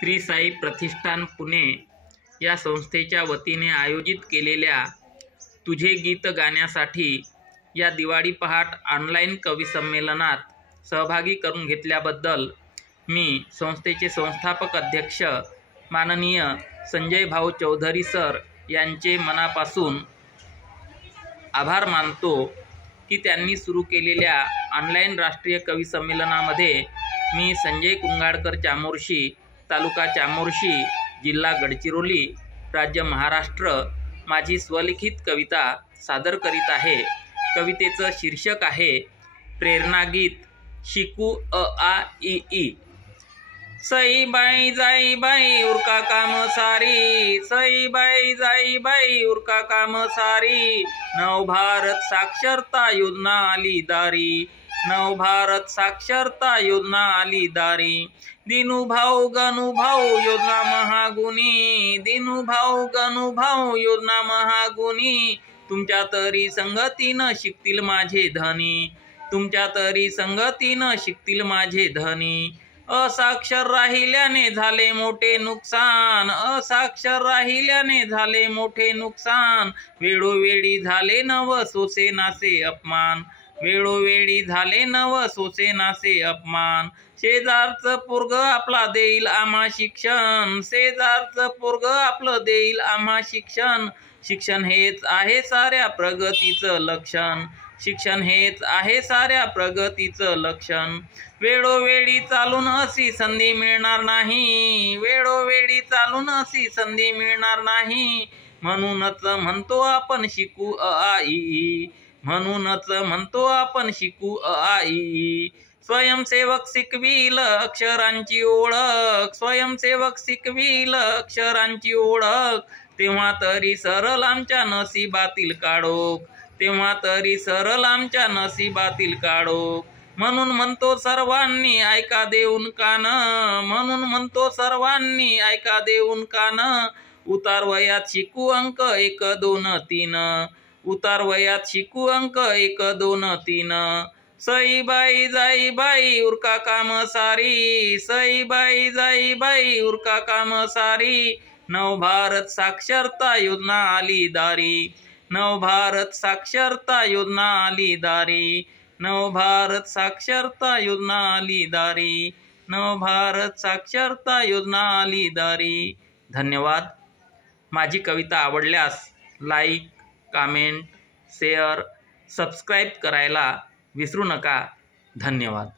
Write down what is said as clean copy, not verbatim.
श्री साई प्रतिष्ठान पुणे या संस्थेच्या वतीने आयोजित केलेल्या तुझे गीत गाण्यासाठी या दिवाळी पहाट ऑनलाईन कवी संमेलनात सहभागी करून घेतल्याबद्दल मी संस्थेचे संस्थापक अध्यक्ष माननीय संजय भाऊ चौधरी सर यांचे मनापासून आभार मानतो की त्यांनी सुरू केलेल्या ऑनलाईन राष्ट्रीय कवी संमेलनामध्ये मी संजय कुंगाडकर चामोर्शी, तालुका चामोर्शी, जिल्हा गडचिरोली, राज्य महाराष्ट्र माझी स्वलिखित कविता सादर करीत आहे। कवितेचं शीर्षक आहे प्रेरणागीत शिकू अ आ इ ई। सई बाई जाई बाई उरका काम सारी, सई बाई जाई बाई उरका काम सारी, नव भारत साक्षरता योजना आली दारी, नव भारत साक्षरता योजना आली दारी, दिनू भाऊ गणू भाऊ योजना महागुणी, दिनू भाऊ गणू भाऊ योजना महागुणी, तुमच्या तरी संगतीनं शिकतील माझे धनी, तुमच्या तरी संगतीनं शिकतील माझे धनी, असाक्षर राहिल्याने झाले मोठे नुकसान, असाक्षर राहिल्याने झाले मोठे नुकसान, वेळोवेळी झाले नव सोसेनाचे अपमान, वेळोवेळी झाले नव सोसेनाचे अपमान, शेजारचं पोरग आपला देईल आम्हा शिक्षण, शेजारचं पोरग आपलं देईल आम्हा शिक्षण, शिक्षण हेच आहे साऱ्या प्रगतीचं लक्षण, शिक्षण हेच आहे साऱ्या प्रगतीचं लक्षण, वेळोवेळी चालून अशी संधी मिळणार नाही, वेळोवेळी चालून अशी संधी मिळणार नाही, म्हणूनच म्हणतो आपण शिकू अ आ इ ई, म्हणूनच म्हणतो आपण शिकू अ आ इ ई, स्वयंसेवक शिकविल अक्षरांची ओळख, स्वयंसेवक शिकविल अक्षरांची ओळख, तेव्हा तरी सरळ आमच्या नशिबातील काढोक, तेव्हा तरी सरळ आमच्या नशिबातील काढोक, म्हणून म्हणतो सर्वांनी ऐका देऊन कान, म्हणून म्हणतो सर्वांनी ऐका देऊन कान, उतार वयात शिकू अंक 1 2 3, उतार वयात शिकू अंक 1 2 3, सई बाई जाई बाई उरका काम सारी, सई बाई जाई बाई उरका काम सारी, नव भारत साक्षरता योजना आली दारी, नव भारत साक्षरता योजना आली दारी, नव भारत साक्षरता योजना आली दारी, नव भारत साक्षरता योजना आली दारी। धन्यवाद। माझी कविता आवडल्यास लाईक, कमेंट, शेअर, सबस्क्राईब करायला विसरू नका। धन्यवाद।